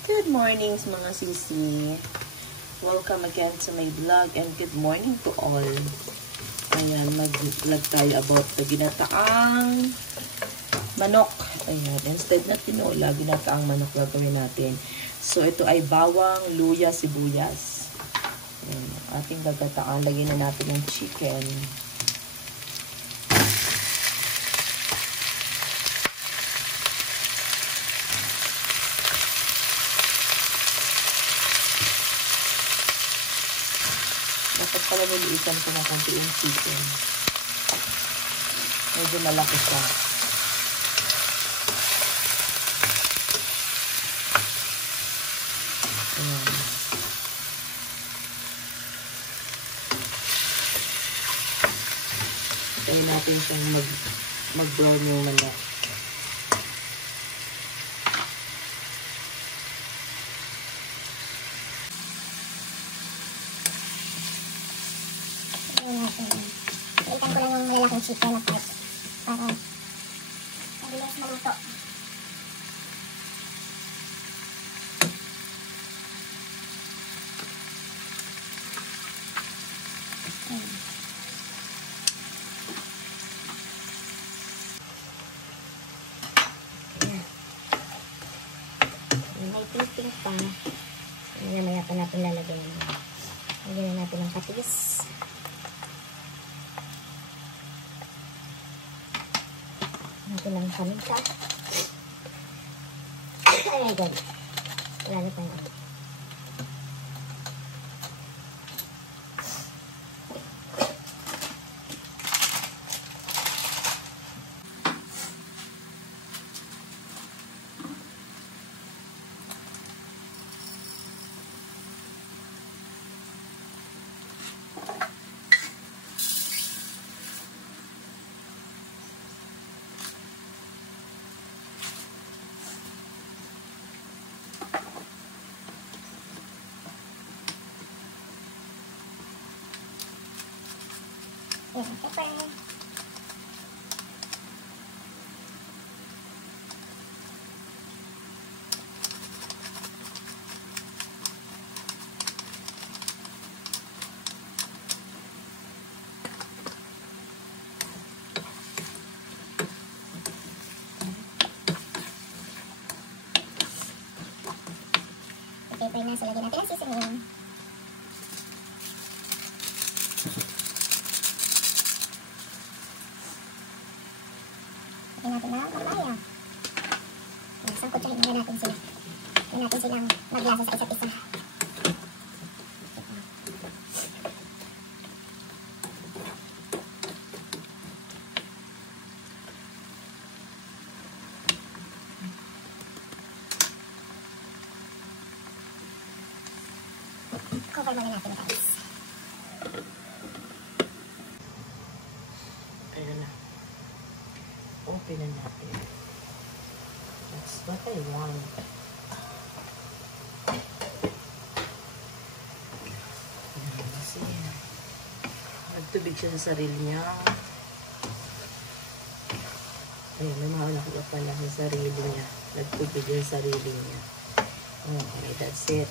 Good morning mga sisi. Welcome again to my vlog and good morning to all. Ayan, mag-vlog tayo about the ginataang manok. Ayan, instead na tinola, ginataang manok gagawin natin. So, ito ay bawang, luya, sibuyas. Ayan, ating gagataan. Lagyan na natin ng chicken. Dapat pala niliitan ko na konti yung chicken. Medyo malaki siya. Ayan. Tayo natin siyang mag-brown yung manok. Ikan ko lang yung lalaking chicken na part para mabilis maluto. May pink pa. Maya pa natin lalagyan. Lagyan natin ng patis. Natin ng paminta. Ay, my God. Wala na pa yung pepper. Pepper na, so lagyan natin ang seasoning. Lagyan natin na papaya. Isang kutsa, hinggan natin sila. Hinggan natin silang maglasa sa isa't isa. Cover muna natin, guys. Ayan na. Open na natin. That's what I want. Ayan, kasi nagtubig siya sa sarili niya. Ayan, may mahalakot pala sa sarili niya. Nagtubig sa sarili niya. Okay, that's it.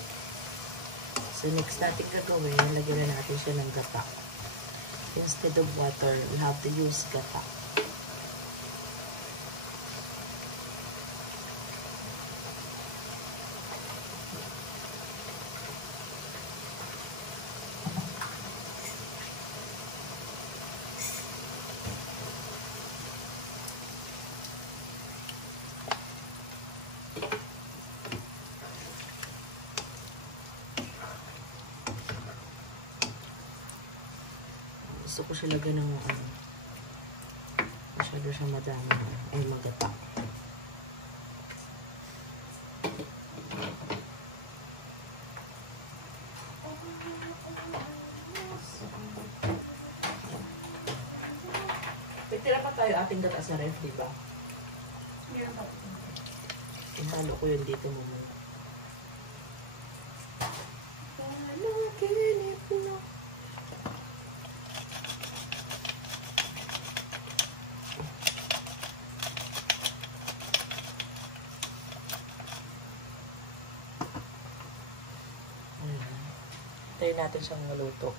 So, next natin gagawin, lagyan na natin siya ng gata. Instead of water, we have to use gata. Gusto ko siya lagyan ng masyado siya madami ay magata. May tira pa tayo ating gata sa ref, diba? Meron pa. Ihalo ko yun dito muna. Tayo natin siyang maluto.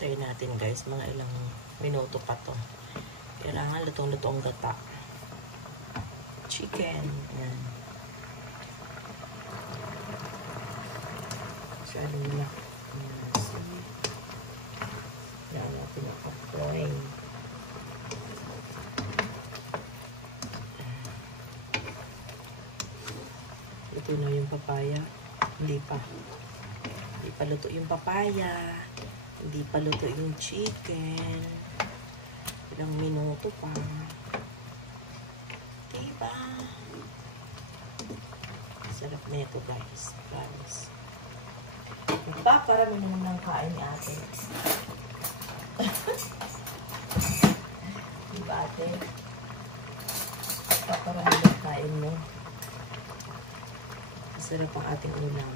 Hintayin natin guys, mga ilang minuto pa to. Kailangan lutong-lutong gata. Chicken. Ayan. Masyadong na. Kailangan natin i-apply. Luto na yung papaya. Hindi pa. Hindi pa luto yung papaya. Hindi pa luto yung chicken. Ilang minuto pa. Diba? Sarap na ito guys. Promise. Paparami naman ng kain ni ate. Diba ate? Paparami ng kain mo. Masarap ang ating ulam.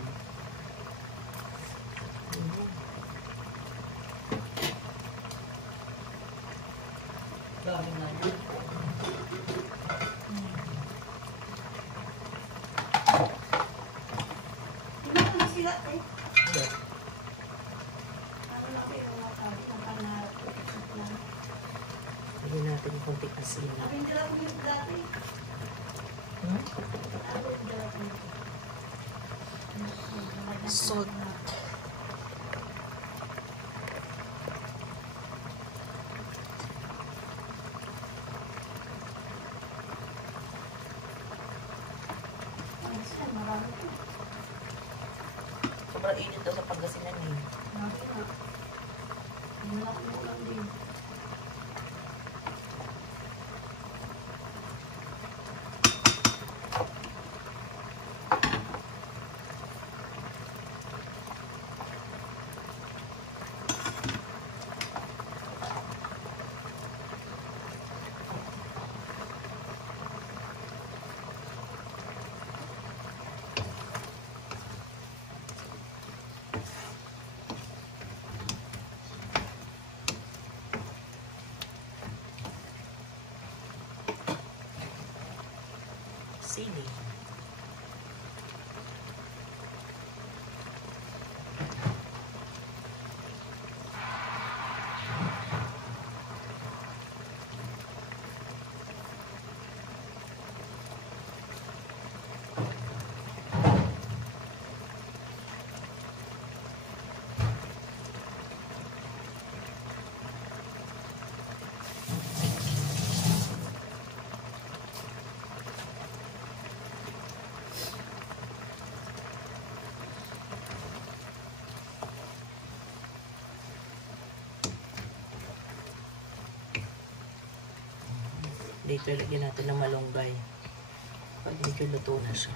Dami na yun. Hindi ko masira eh. Yeah. Ano lang kayo mga tao, ang pangarap ko. Lagyan natin yung konting asin. Sabi nila ko yung dati. Sabi nila ko yung Salt. Sobrang init daw sa Pangasinan eh. Malaki mo lang din. Sili. Later, lagyan natin ng malunggay. Pag medyo luto na siya.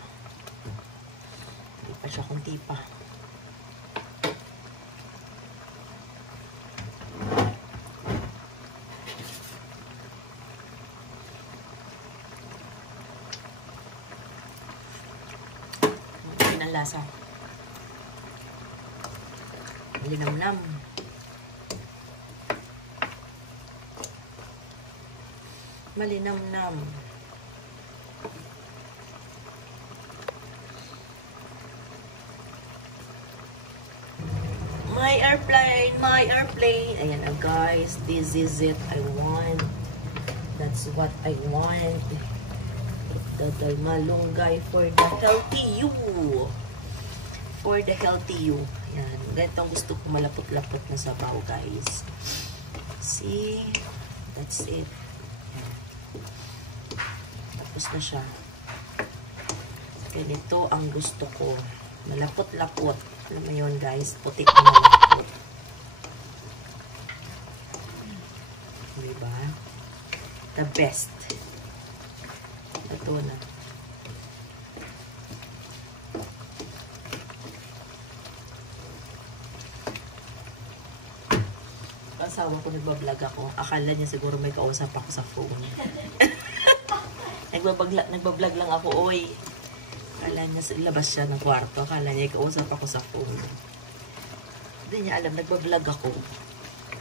Hindi pa siya kunti pa. Hindi ng lasa. Linamnam. Malinamnam. My airplane, my airplane. Ayan na guys, this is it I want. That's what I want. The malunggay for the healthy you. For the healthy you. Ayan, ganito ang gusto ko, malapot-lapot na sabaw guys. See? That's it. Tapos na siya. Ganito ang gusto ko. Malapot-lapot. Alam mo yun guys, putik na malapot. Diba? The best. Ito na. Asawa ko nagbablog ako. Akala niya siguro may kausap ako sa phone. Nagbablog lang ako, oy. Akala niya labas siya ng kwarto. Akala niya ikausap ako sa phone. Hindi niya alam, nagbablog ako.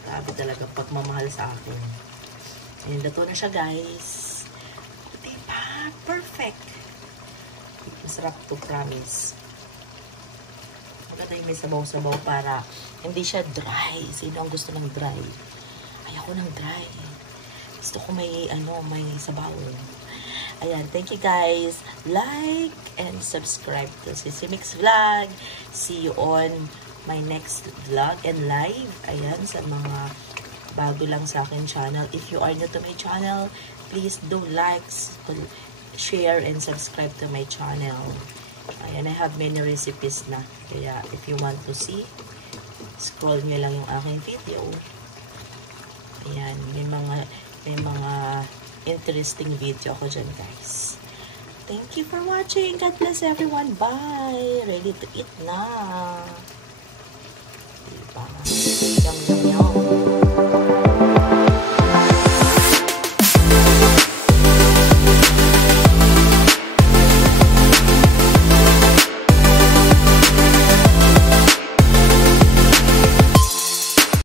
Grabe talaga pagmamahal sa akin. Ayan, dato na siya guys. Diba? Perfect. Masarap to, promise. Maganda yung may sabaw-sabaw para hindi siya dry. Sino ang gusto ng dry? Ayoko ng dry. Gusto ko may, may sabaw. Ayan, thank you guys. Like and subscribe to Sissy Mix Vlog. See you on my next vlog and live. Ayan, sa mga bago lang sa akin channel. If you are new to my channel, please do like, share, and subscribe to my channel. Ayan, I have many recipes na. Kaya, if you want to see, scroll nyo lang yung aking video. Ayan, may mga interesting video ako dyan, guys. Thank you for watching. God bless everyone. Bye. Ready to eat na. Diba?